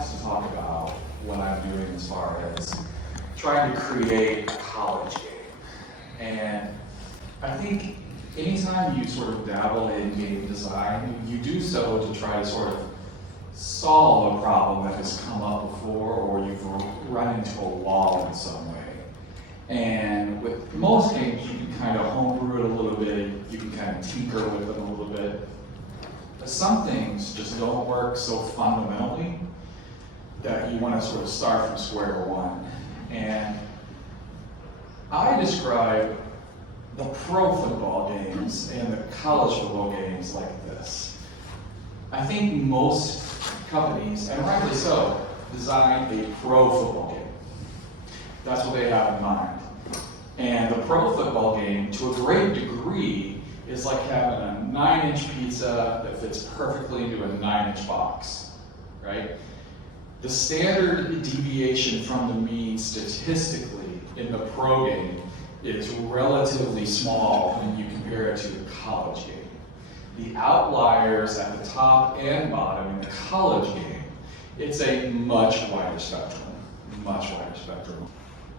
asked to talk about what I'm doing as far as trying to create a college game. And I think anytime you sort of dabble in game design, you do so to try to sort of solve a problem that has come up before, or you've run into a wall in some way. And with most games, you can kind of homebrew it a little bit, you can kind of tinker with them a little bit. But some things just don't work so fundamentally that you want to sort of start from square one. And I describe the pro football games and the college football games like this. I think most companies, and rightly so, design a pro football game. That's what they have in mind. And the pro football game, to a great degree, is like having a 9-inch pizza that fits perfectly into a 9-inch box, right? The standard deviation from the mean statistically in the pro game is relatively small when you compare it to the college game. The outliers at the top and bottom in the college game, it's a much wider spectrum, much wider spectrum.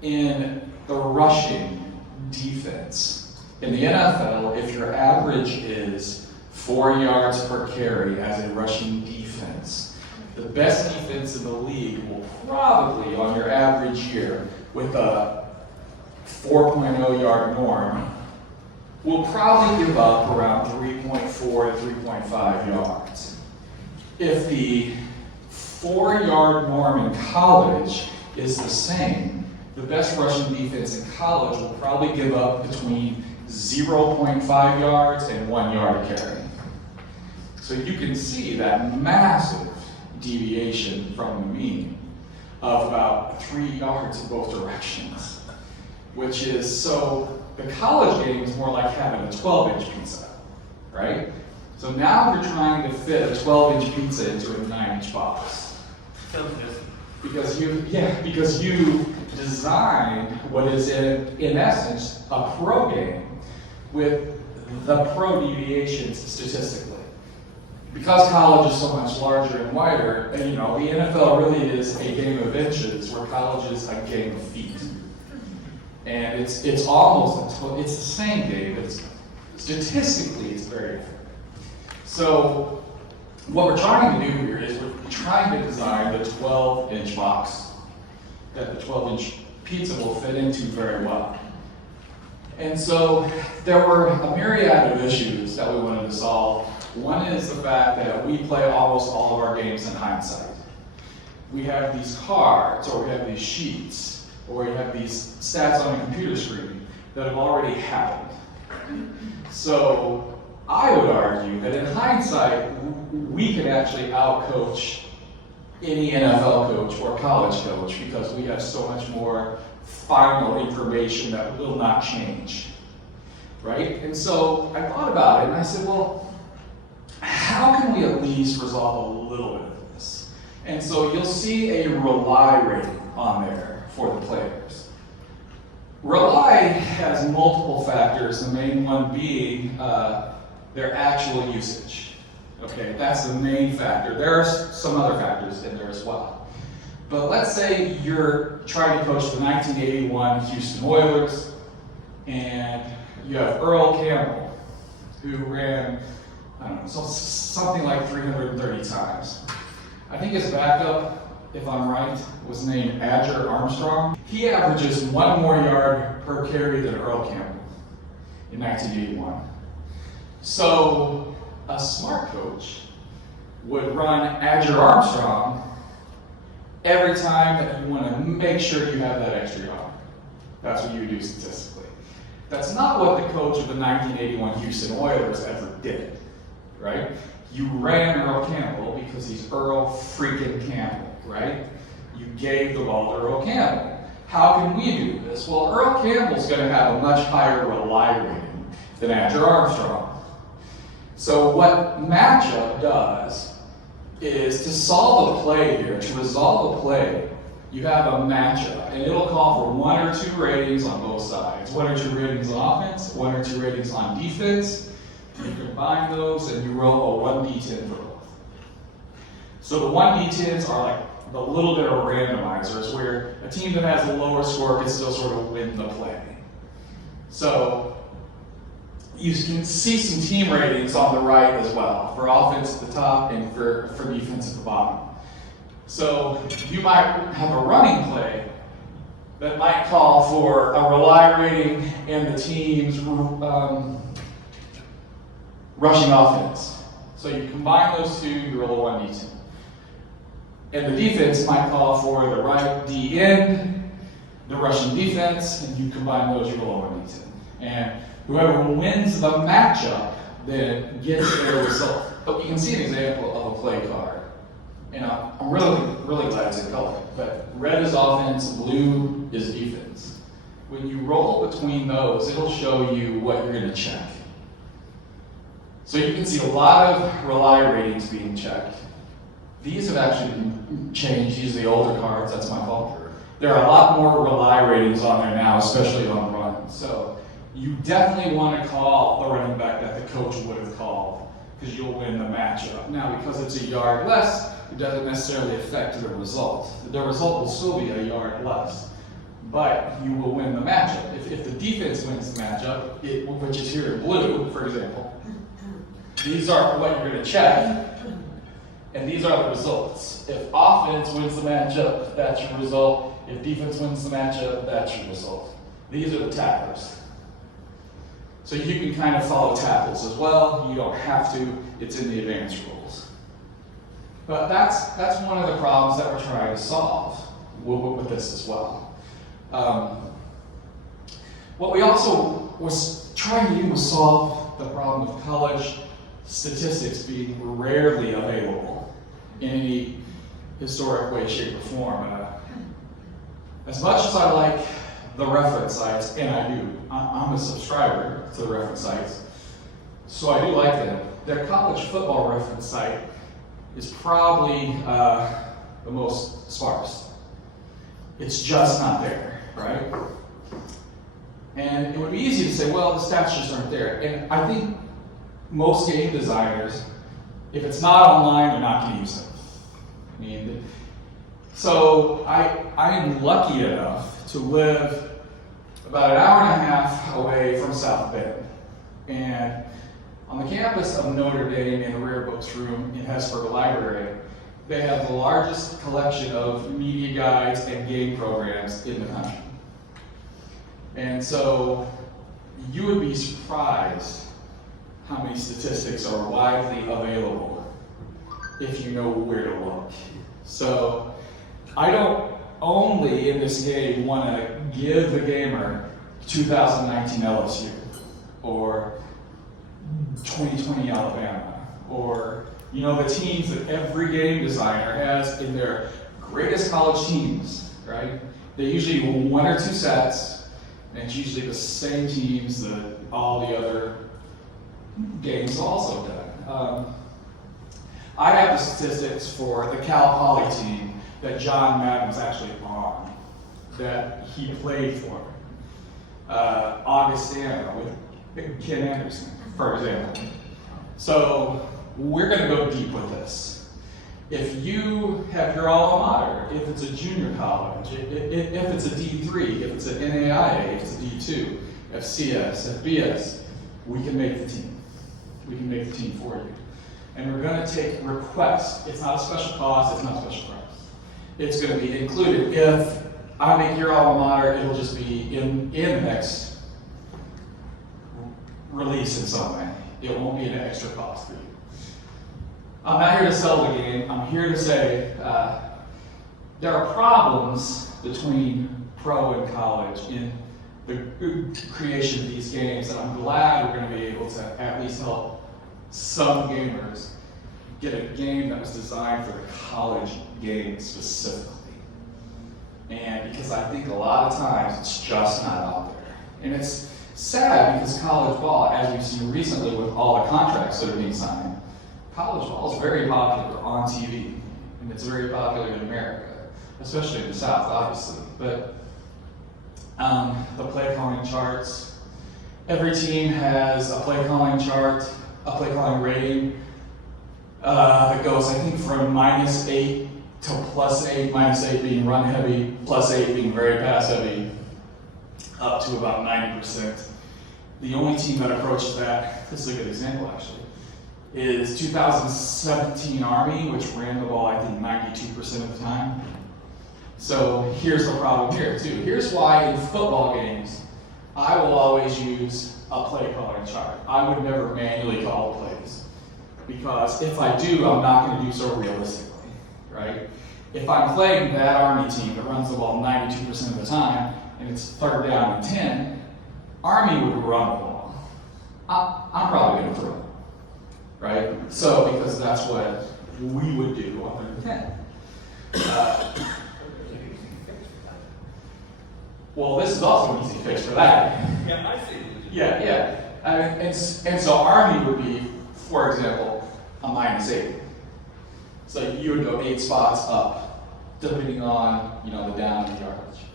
In the rushing defense, in the NFL, if your average is 4 yards per carry as a rushing defense, the best defense in the league will probably, on your average year, with a 4.0 yard norm, will probably give up around 3.4 to 3.5 yards. If the 4 yard norm in college is the same, the best rushing defense in college will probably give up between 0.5 yards and 1 yard a carry. So you can see that massive deviation from the mean of about 3 yards in both directions, which is, so the college game is more like having a 12-inch pizza, right? So now you're trying to fit a 12-inch pizza into a 9-inch box. Because you designed what is in essence a pro game with the pro deviations statistically. Because college is so much larger and wider, and the NFL really is a game of inches, where college is a game of feet. And it's almost, it's the same game, but statistically it's very different. So what we're trying to do here is we're trying to design the 12-inch box that the 12-inch pizza will fit into very well. And so there were a myriad of issues that we wanted to solve. One is the fact that we play almost all of our games in hindsight. We have these cards, or we have these sheets, or we have these stats on a computer screen that have already happened. So I would argue that in hindsight, we could actually outcoach any NFL coach or college coach because we have so much more final information that will not change, right? And so I thought about it and I said, well, how can we at least resolve a little bit of this? And so you'll see a rely rating on there for the players. Rely has multiple factors, the main one being their actual usage. Okay, that's the main factor. There are some other factors in there as well. But let's say you're trying to coach the 1981 Houston Oilers, and you have Earl Campbell, who ran, I don't know, something like 330 times. I think his backup, if I'm right, was named Adger Armstrong. He averages 1 more yard per carry than Earl Campbell in 1981. So a smart coach would run Adger Armstrong every time that you want to make sure you have that extra yard. That's what you do statistically. That's not what the coach of the 1981 Houston Oilers ever did, right? You ran Earl Campbell because he's Earl freaking Campbell, right? You gave the ball to Earl Campbell. How can we do this? Well, Earl Campbell's going to have a much higher rely rating than Adger Armstrong. So what matchup does is to solve a play here, to resolve a play, you have a matchup, and it'll call for 1 or 2 ratings on both sides. 1 or 2 ratings on offense, 1 or 2 ratings on defense. You combine those and you roll a 1d10 for both. So the 1d10s are like the little bit of randomizers where a team that has a lower score can still sort of win the play. So you can see some team ratings on the right as well, for offense at the top and for defense at the bottom. So you might have a running play that might call for a rely rating and the team's rushing offense. So you combine those two, you roll a 1d10. And the defense might call for the right D end, the rushing defense, and you combine those, you roll a 1d10. And whoever wins the matchup then gets their result. But you can see an example of a play card. And I'm really glad it's in color. But red is offense, blue is defense. When you roll between those, it'll show you what you're going to check. So you can see a lot of rely ratings being checked. These have actually been changed. These are the older cards, that's my fault. There are a lot more rely ratings on there now, especially on run. So you definitely want to call the running back that the coach would have called, because you'll win the matchup. Now, because it's a yard less, it doesn't necessarily affect the result. The result will still be a yard less, but you will win the matchup. If the defense wins the matchup, which is here in blue, for example, these are what you're going to check, and these are the results. If offense wins the matchup, that's your result. If defense wins the matchup, that's your result. These are the tacklers. So you can kind of follow tackles as well. You don't have to. It's in the advanced rules. But that's one of the problems that we're trying to solve with this as well. What we also was trying to do was solve the problem of college statistics being rarely available in any historic way, shape, or form. As much as I like the reference sites, and I do, I'm a subscriber to the reference sites, so I do like them. Their college football reference site is probably the most sparse. It's just not there, right? And it would be easy to say, well, the stats just aren't there. And I think most game designers, if it's not online, they're not going to use it. I mean, so I am lucky enough to live about an hour and a half away from South Bend. And on the campus of Notre Dame in the Rare Books room in Hesburgh Library, they have the largest collection of media guides and game programs in the country. And so you would be surprised how many statistics are widely available if you know where to look. So I don't only in this game want to give the gamer 2019 LSU or 2020 Alabama or the teams that every game designer has in their greatest college teams, right? They usually do one or two sets, and it's usually the same teams that all the other games also done. I have the statistics for the Cal Poly team that John Madden was actually on, that he played for. Augustana with Ken Anderson, for example. So we're going to go deep with this. If you have your alma mater, if it's a junior college, if it's a D3, if it's an NAIA, if it's a D2, FCS, FBS, we can make the team. We can make the team for you. And we're going to take requests. It's not a special cost, it's not a special price. It's going to be included. If I make your alma mater, it'll just be in the next release in some way. It won't be an extra cost for you. I'm not here to sell the game. I'm here to say there are problems between pro and college in the creation of these games, and I'm glad we're going to be able to at least help some gamers get a game that was designed for the college game specifically. And because I think a lot of times it's just not out there. And it's sad because college ball, as we've seen recently with all the contracts that are being signed, college ball is very popular on TV, and it's very popular in America, especially in the South, obviously. But the play calling charts, every team has a play calling chart, a play calling rating. that goes, I think, from -8 to +8, -8 being run heavy, +8 being very pass heavy, up to about 90%. The only team that approaches that, this is a good example actually, is 2017 Army, which ran the ball, I think, 92% of the time. So here's the problem here too. Here's why in football games, I will always use a play calling chart. I would never manually call plays, because if I do, I'm not going to do so realistically, right? If I'm playing that Army team that runs the ball 92% of the time, and it's 3rd down and 10, Army would run the ball. I'm probably going to throw it, right? So, because that's what we would do on 3rd and 10. Well, this is also an easy fix for that. Yeah, I see. Yeah. I mean, and so Army would be, for example, a -8. So you would go 8 spots up, depending on the down and the yardage.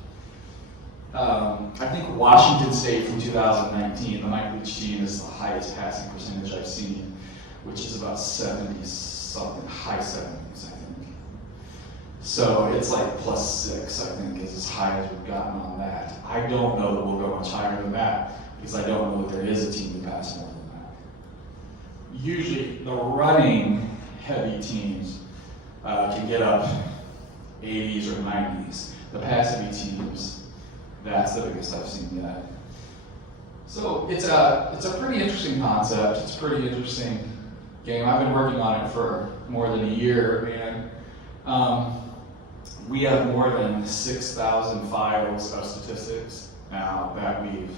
I think Washington State from 2019, the Mike Leach team, is the highest passing percentage I've seen, which is about 70 something, high 70s, I think. So it's like +6, I think, is as high as we've gotten on that. I don't know that we'll go much higher than that, because I don't know that there is a team that passes more than that. Usually the running heavy teams can get up 80s or 90s. The pass heavy teams, that's the biggest I've seen yet. So it's a pretty interesting concept. It's a pretty interesting game. I've been working on it for more than a year, and we have more than 6,000 files of statistics now that we've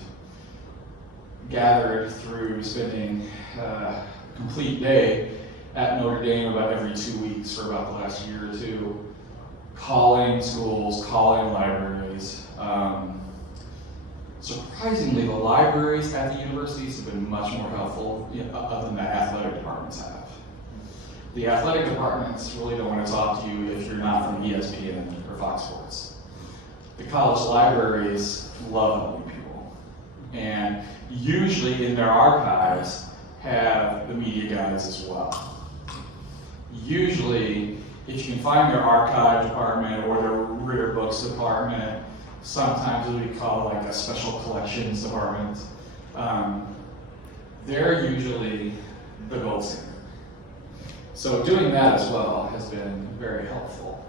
gathered through spending a complete day at Notre Dame about every 2 weeks for about the last year or two, calling schools, calling libraries. Surprisingly, the libraries at the universities have been much more helpful than the athletic departments have. The athletic departments really don't want to talk to you if you're not from ESPN or Fox Sports. The college libraries love knowing people, and usually in their archives have the media guides as well. Usually, if you can find their archive department or their reader books department, sometimes what we call like a special collections department, they're usually the gold standard. So doing that as well has been very helpful.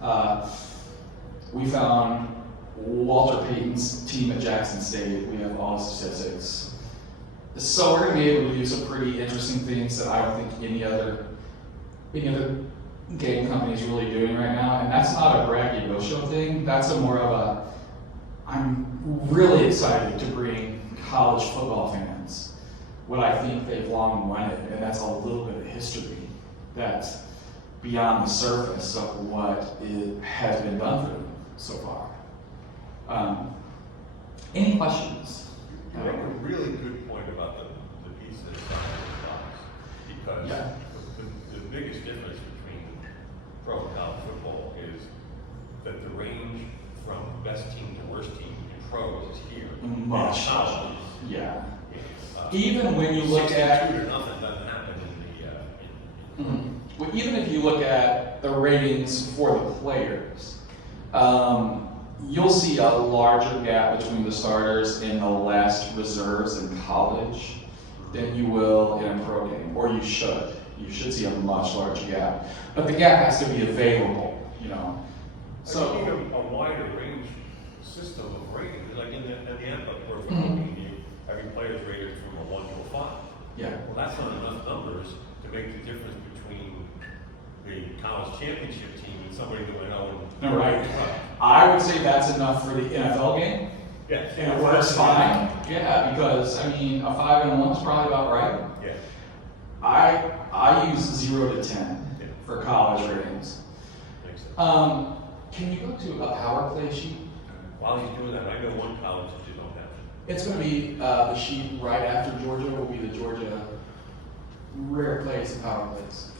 We found Walter Payton's team at Jackson State. We have all the statistics. So we're going to be able to do some pretty interesting things that I don't think any other game company is really doing right now. And that's not a braggadocio thing. That's a more of a, I'm really excited to bring college football fans what I think they've long wanted, and that's a little bit of history that's beyond the surface of what it has been done for them so far. Any questions? You make a really good point about the piece that's on the box, because the biggest difference between pro and college football is that the range from best team to worst team in pros is here. Much. College. Yeah. Even when you look at 62 to nothing doesn't happen in the. Well, even if you look at the ratings for the players, you'll see a larger gap between the starters and the last reserves in college than you will in a pro game, or you should. You should see a much larger gap. But the gap has to be available, So you need a wider range system of ratings, like in the NFL, where having players rated from a 1 to a 5. Yeah. Well, that's not enough numbers to make the difference between the college championship team and somebody that went 0. No, right. I would say that's enough for the NFL game. Yes. And it works fine. Yeah, because a 5 and 1 is probably about right. Yeah. I use 0 to 10 for college ratings. Makes sense. Can you go to a power play sheet? While he's doing that, I know one college that you don't have. It's going to be the sheet right after Georgia will be the Georgia rare plays and power plays.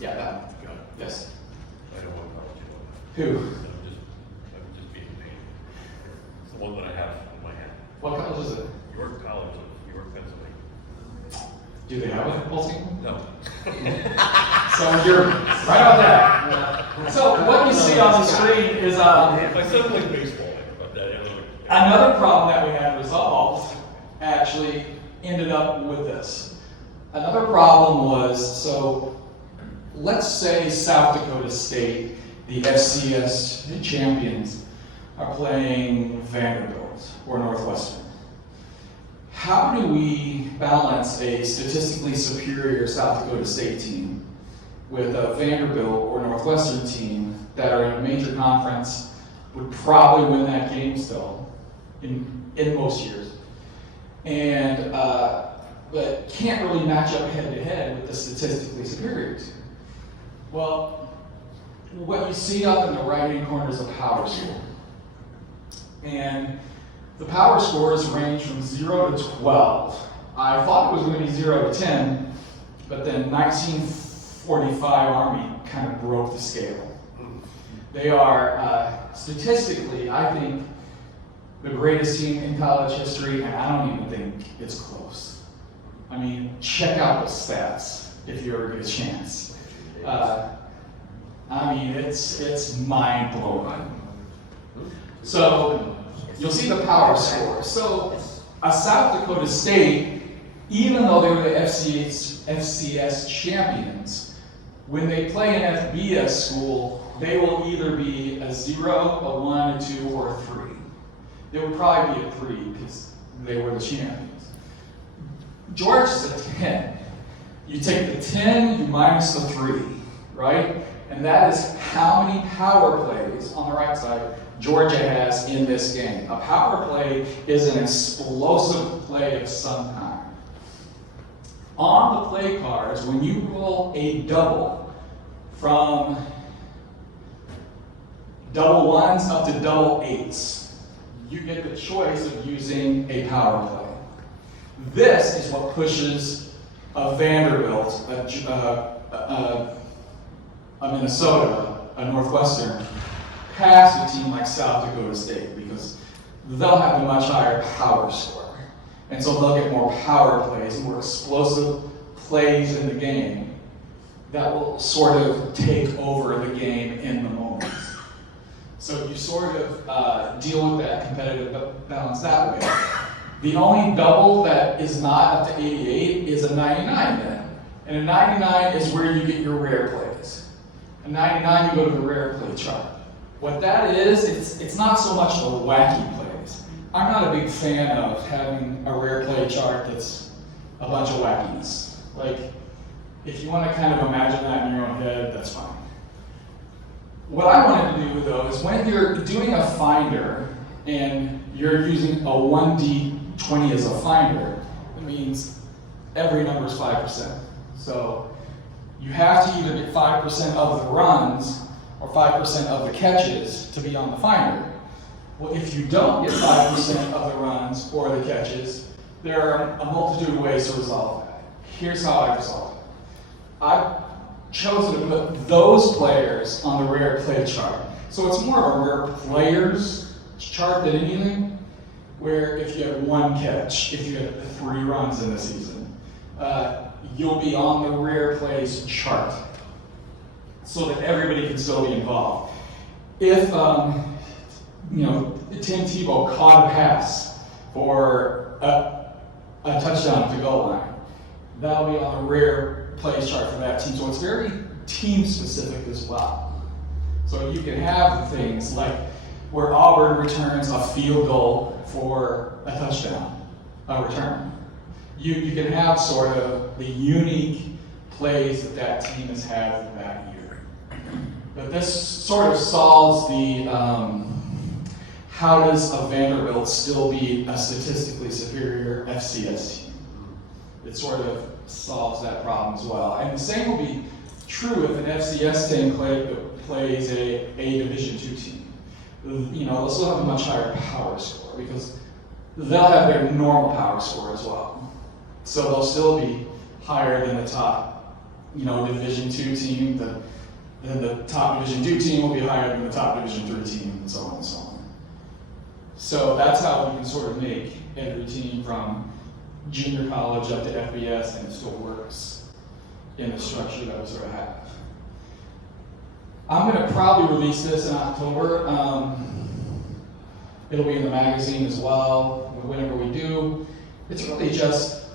Yeah, that one. Got it. Yes. I know one college you don't have. Who? I'm just being a pain. It's the one that I have in my head. What college is it? York College of York, Pennsylvania. Do they have a football team? No. So you're right about that. So what you see on the screen is I said like baseball, but that another problem that we had resolved actually ended up with this. Another problem was, so let's say South Dakota State, the FCS champions, are playing Vanderbilt or Northwestern. How do we balance a statistically superior South Dakota State team with a Vanderbilt or Northwestern team that are in a major conference, would probably win that game still in most years, and but can't really match up head to head with the statistically superior team? Well, what you see up in the right-hand corner is a power score. And the power scores range from 0 to 12. I thought it was going to be 0 to 10, but then 1945 Army kind of broke the scale. They are, statistically, I think, the greatest team in college history, and I don't even think it's close. I mean, check out the stats if you ever get a chance. I mean, it's mind-blowing. So, you'll see the power score. So, a South Dakota State, even though they were the FCS champions, when they play an FBS school, they will either be a 0, a 1, a 2, or a 3. They would probably be a 3 because they were the champions. Georgia's a 10. You take the 10, you minus the 3, right? And that is how many power plays on the right side Georgia has in this game. A power play is an explosive play of some kind. On the play cards, when you roll a double from double ones up to double eights, you get the choice of using a power play. This is what pushes a Vanderbilt, a Minnesota, a Northwestern, past a team like South Dakota State, because they'll have a much higher power score. And so they'll get more power plays, more explosive plays in the game that will sort of take over the game in the moment. So you sort of deal with that competitive balance that way. The only double that is not up to 88 is a 99 then. And a 99 is where you get your rare plays. A 99, you go to the rare play chart. What that is, it's not so much the wacky plays. I'm not a big fan of having a rare play chart that's a bunch of wackiness. Like, if you want to kind of imagine that in your own head, that's fine. What I wanted to do, though, is when you're doing a finder and you're using a 1D20 as a finder, it means every number is 5%. So you have to either get 5% of the runs or 5% of the catches to be on the finder. Well, if you don't get 5% of the runs or the catches, there are a multitude of ways to resolve that. Here's how I resolve it. I've chosen to put those players on the rare play chart. So it's more of a rare players chart than anything, where if you have 1 catch, if you have 3 runs in the season, you'll be on the rare plays chart so that everybody can still be involved. If Tim Tebow caught a pass for a touchdown to goal line, that'll be on the rare plays chart for that team. So it's very team specific as well. So you can have things like where Auburn returns a field goal for a touchdown, a return. You can have sort of the unique plays that team has had that year. But this sort of solves the how does a Vanderbilt still be a statistically superior FCS team? It sort of solves that problem as well. And the same will be true if an FCS team plays a Division II team. They'll still have a much higher power score because they'll have their normal power score as well. So they'll still be higher than the top, Division II team. Then the top Division II team will be higher than the top Division III team, and so on and so on. So that's how we can sort of make every team from junior college up to FBS, and it still works. in the structure that we sort of have. I'm going to probably release this in October. It'll be in the magazine as well, whenever we do. It's really just,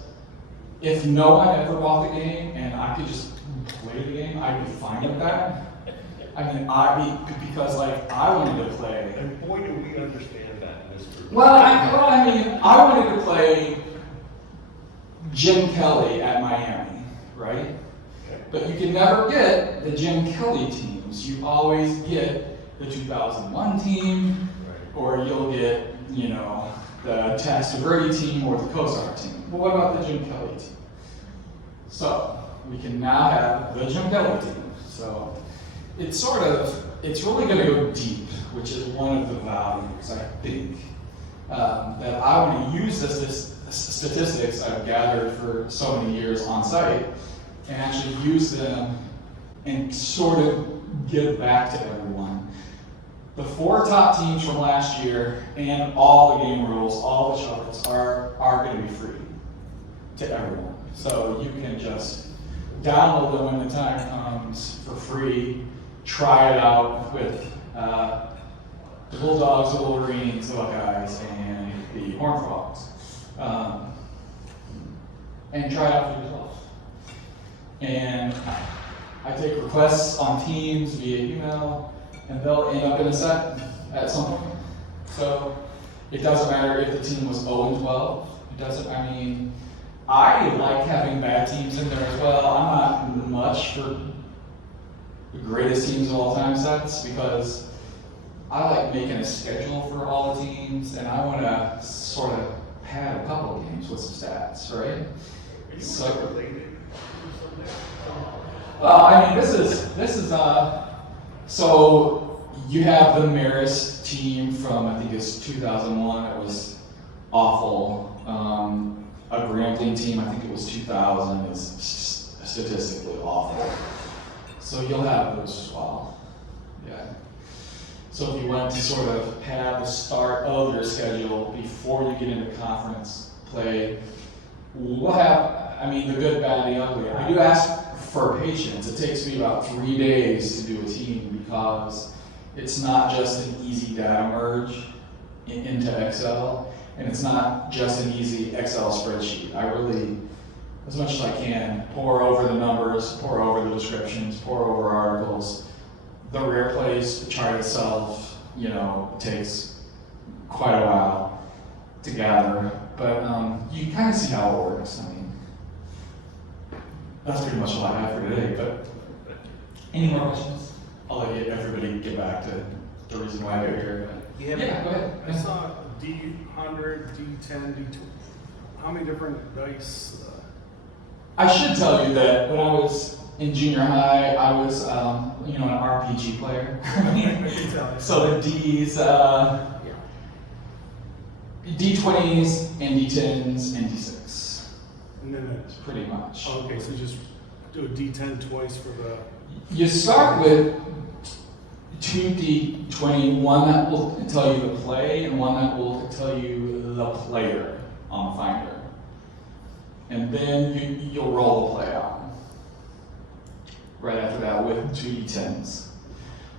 if no one ever bought the game and I could just play the game, I'd be fine with that. I mean, because like, I wanted to play. And boy, do we understand that in this group. Well, I mean, I wanted to play Jim Kelly at Miami, right? Okay. But you can never get the Jim Kelly teams. You always get the 2001 team, or you'll get, you know, the Testaverde team or the Kozar team. But what about the Jim Kelly team? So we can now have the Jim Kelly team. So it's really going to go deep, which is one of the values, I think, that I want to use this statistics I've gathered for so many years on site and actually use them and sort of give back to everyone. The 4 top teams from last year and all the game rules, all the shuffles are going to be free to everyone. So you can just download them when the time comes for free, try it out with the Bulldogs, the Wolverines, the Buckeyes, and the Horned Frogs. And try it out for yourself. And I take requests on teams via email, and they'll end up in a set at some point. So it doesn't matter if the team was 0-12. It doesn't, I mean, I like having bad teams in there as well. I'm not much for the greatest teams of all time sets because I like making a schedule for all the teams, and I want to sort of pad a couple of games with some stats, right? So related. Well, I mean, this is so you have the Marist team from, I think it's 2001. It was awful. A Grambling team, I think it was 2000, is statistically awful. So you'll have those as well. Yeah. So if you want to sort of pad the start of your schedule before you get into conference play, we'll have, I mean, the good, bad, the ugly. I do ask for patience. It takes me about 3 days to do a team because it's not just an easy data merge into Excel, and it's not just an easy Excel spreadsheet. I really, as much as I can, pour over the numbers, pour over the descriptions, pour over articles. The rare place, the chart itself, you know, takes quite a while to gather, but you kind of see how it works. I mean, that's pretty much all I have for today, but any more questions? I'll let everybody get back to the reason why they're here. Yeah, go ahead. I saw D100, D10, D2. How many different dice? I should tell you that when I was in junior high, I was, you know, an RPG player. So the D's, D20s and D10s and D6. And then That's pretty much. okay, so just do a D10 twice for the. You start with 2 D20, one that will tell you the play and one that will tell you the player on the finder. And then you'll roll the play out. Right after that with 2 D10s.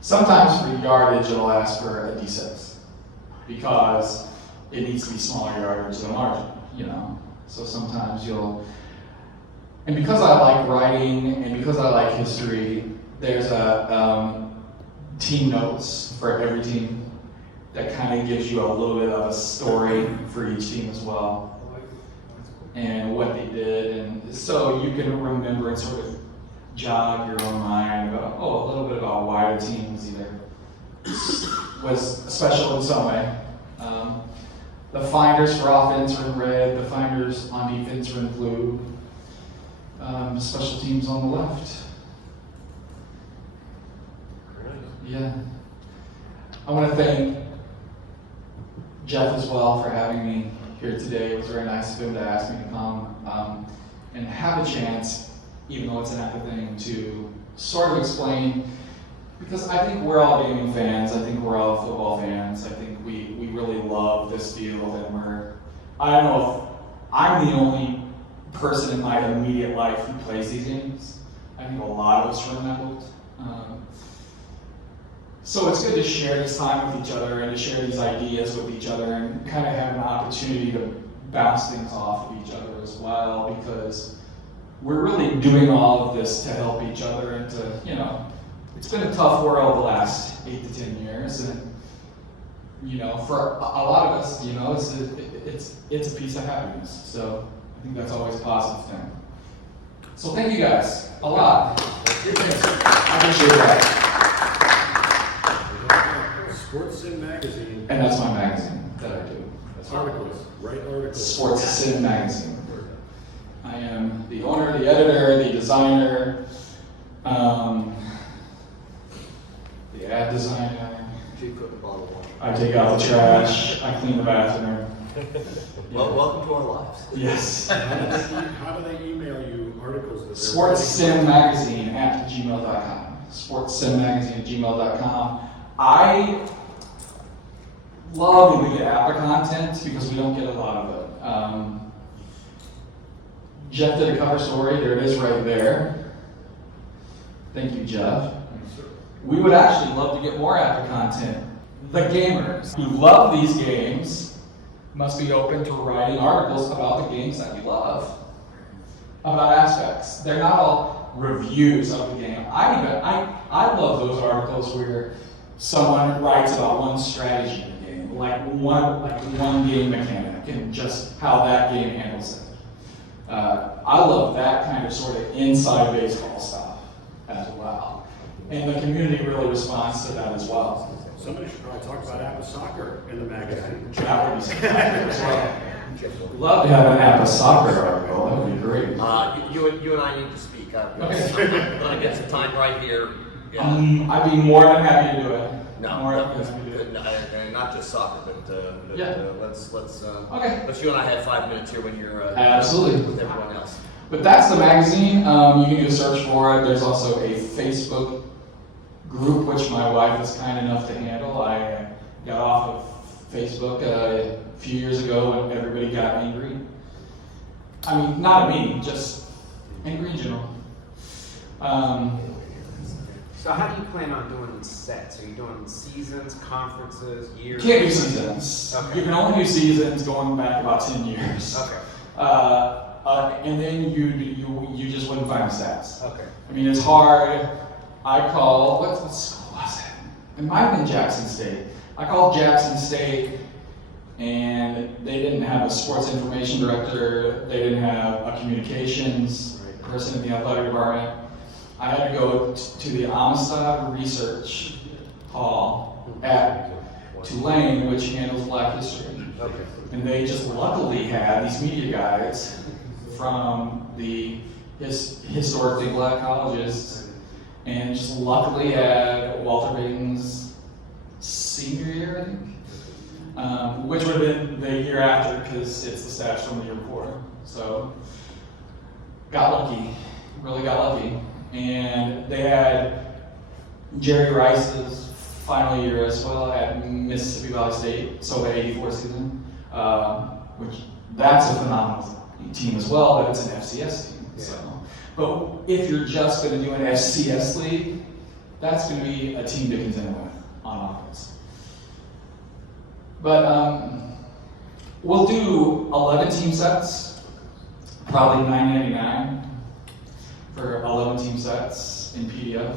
Sometimes for yardage it'll ask for a D6 because it needs to be smaller yardage than margin, you know. So sometimes and because I like writing and because I like history, there's a team notes for every team that kind of gives you a little bit of a story for each team as well. And what they did, and so you can remember and sort of jog your own mind about, a little bit about why the team was special in some way. The finders for offense are in red, the finders on defense are in blue. Special teams on the left. Yeah. I want to thank Jeff as well for having me here today. It was very nice of him to ask me to come and have a chance, even though it's an active thing, to sort of explain, because I think we're all gaming fans, I think we're all football fans, I think we really love this field, and I don't know if I'm the only person in my immediate life who plays these games, I think a lot of us are in that boat. So it's good to share this time with each other and to share these ideas with each other and kind of have an opportunity to bounce things off of each other as well, because we're really doing all of this to help each other and to, you know, it's been a tough world the last 8 to 10 years, and you know, for a lot of us, you know, it's a piece of happiness. So I think that's always a positive thing. So thank you guys a lot. I appreciate that. Sports Sim Magazine. And that's my magazine that I do. Articles, write articles. Sports Sim Magazine. I am the owner, the editor, the designer, the ad designer. I take out the trash. I clean the bathroom. Well, welcome to our lives. Yes. How do they email you articles? That sportssimmagazine@gmail.com. sportssimmagazine@gmail.com. I love when we get APBA content because we don't get a lot of it. Jeff did a cover story. There it is right there. Thank you, Jeff. We would actually love to get more APBA content. The gamers who love these games must be open to writing articles about the games that we love, about aspects. They're not all reviews of the game. I love those articles where someone writes about one strategy in the game, like one game mechanic and just how that game handles it. I love that kind of sort of inside baseball stuff as well. And the community really responds to that as well. Somebody should probably talk about APBA soccer in the magazine. That would be spectacular as well. Love to have an APBA soccer article. That would be great. You and I need to speak. I'm going to get some time right here. Yeah. I'd be more than happy to do it. Not just soccer, but Yeah. let's Okay. you and I have 5 minutes here when you're Absolutely. with everyone else. But that's the magazine. You can do a search for it. There's also a Facebook group, which my wife was kind enough to handle. I got off of Facebook a few years ago when everybody got angry. I mean, not at me, just angry in general. So how do you plan on doing sets? Are you doing seasons, conferences, years? Can't do seasons. Okay. You can only do seasons going back about 10 years. Okay. And then you just wouldn't find stats. Okay. I mean, it's hard. I called, what school was it? It might have been Jackson State. I called Jackson State, and they didn't have a sports information director. They didn't have a communications person in the athletic department. I had to go to the Amistad Research Hall at Tulane, which handles Black history. Okay. And they just luckily had these media guys from the historically Black colleges, and just luckily had Walter Payton's senior year, I think, which would have been the year after because it's the stats from the year before. So got lucky, really got lucky. And they had Jerry Rice's final year as well at Mississippi Valley State, so the '84 season, which that's a phenomenal team as well, but it's an FCS team. Yeah. So, but if you're just going to do an FCS league, that's going to be a team to contend with on offense. But we'll do 11 team sets, probably $9.99 for 11 team sets in PDF.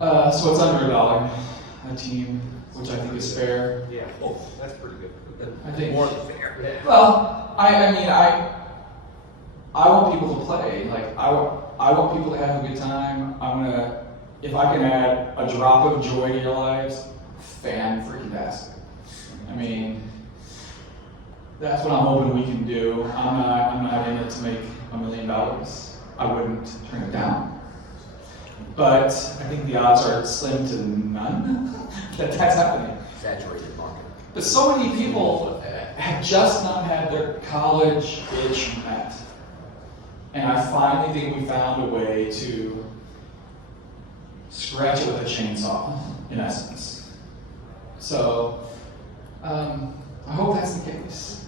So it's under $1 a team, which I think is fair. Yeah. Oh, that's pretty good. I think More than fair. Well, I mean, I want people to play. Like I want people to have a good time. If I can add a drop of joy to your lives, fan-freaking-tastic. I mean, that's what I'm hoping we can do. I'm not in it to make $1 million. I wouldn't turn it down. But I think the odds are slim to none that that's happening. Saturated market. But so many people have just not had their college itch met. And I finally think we found a way to scratch it with a chainsaw, in essence. So, I hope that's the case.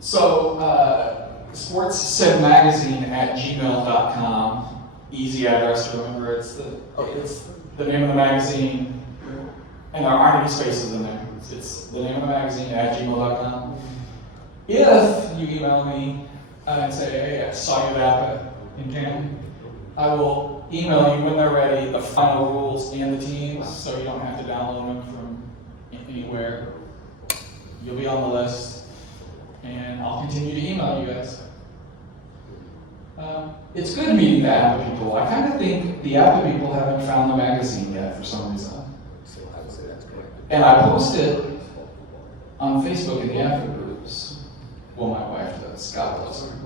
So, sportssimmagazine@gmail.com. Easy address to remember. It's the name of the magazine, and there aren't any spaces in there. It's the name of the magazine @gmail.com. If you email me and say, hey, I saw you at APBA in Canton, I will email you when they're ready the final rules and the teams, so you don't have to download them from anywhere. You'll be on the list, and I'll continue to email you guys. It's good meeting the APBA people. I kind of think the APBA people haven't found the magazine yet for some reason. And I post it on Facebook in the APBA groups. Well, my wife does. God bless her.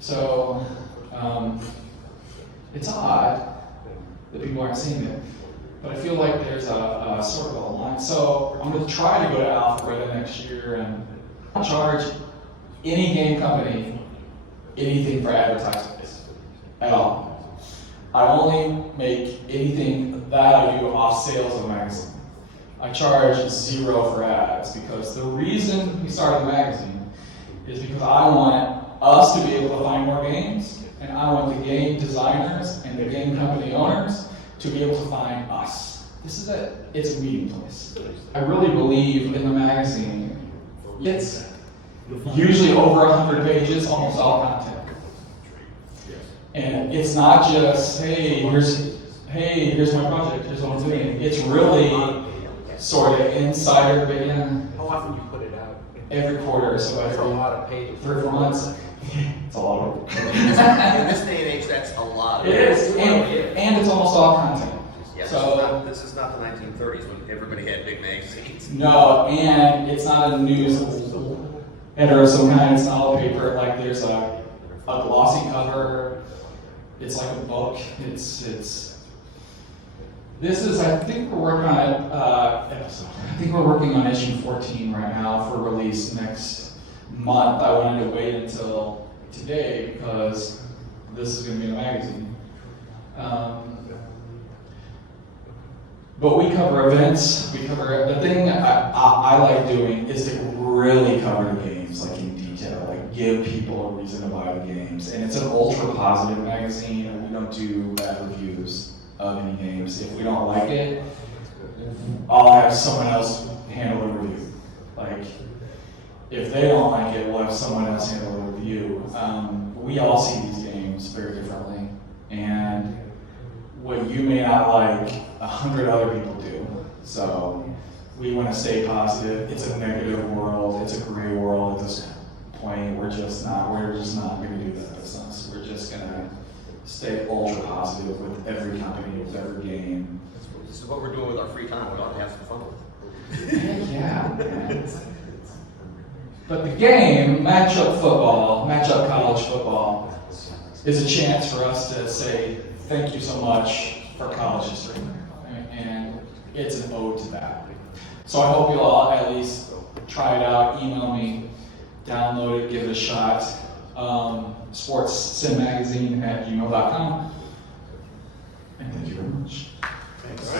So, it's odd that people aren't seeing it. But I feel like there's a sort of a line. So I'm going to try to go to Alpharetta next year and charge any game company anything for advertisements at all. I only make anything that I do off sales of a magazine. I charge $0 for ads because the reason we started the magazine is because I want us to be able to find more games, and I want the game designers and the game company owners to be able to find us. It's a meeting place. I really believe in the magazine. It's usually over 100 pages, almost all content. And it's not just, hey, here's my project, here's what I'm doing. It's really sort of insider, but yeah. How often do you put it out? Every quarter, so That's a every lot of pages. 3 or 4 months. It's a lot of work. In this day and age, that's a lot. It is, and it's almost all content. Yeah, So, this is not the 1930s when everybody had big magazines. no, and it's not a newsletter of some kind, it's not all paper, like there's a glossy cover, it's like a book, I think we're working on we're working on issue 14 right now for release next month. I wanted to wait until today because this is going to be in a magazine. But we cover events, the thing I like doing is to really cover the games like in detail, like give people a reason to buy the games. And it's an ultra positive magazine, and we don't do bad reviews of any games. If we don't like it, I'll have someone else handle the review. Like, if they don't like it, we'll have someone else handle the review. We all see these games very differently, and what you may not like, 100 other people do. So we want to stay positive. It's a negative world. It's a gray world at this point. We're just not going to do that business. We're just going to stay ultra positive with every company, with every game. This is what we're doing with our free time. We ought to have some fun with it. Yeah, man. But the game, matchup college football, is a chance for us to say thank you so much for college history. And it's an ode to that. So I hope you'll all at least try it out, email me, download it, give it a shot. sportssimmagazine@gmail.com. And thank you very much. Thanks.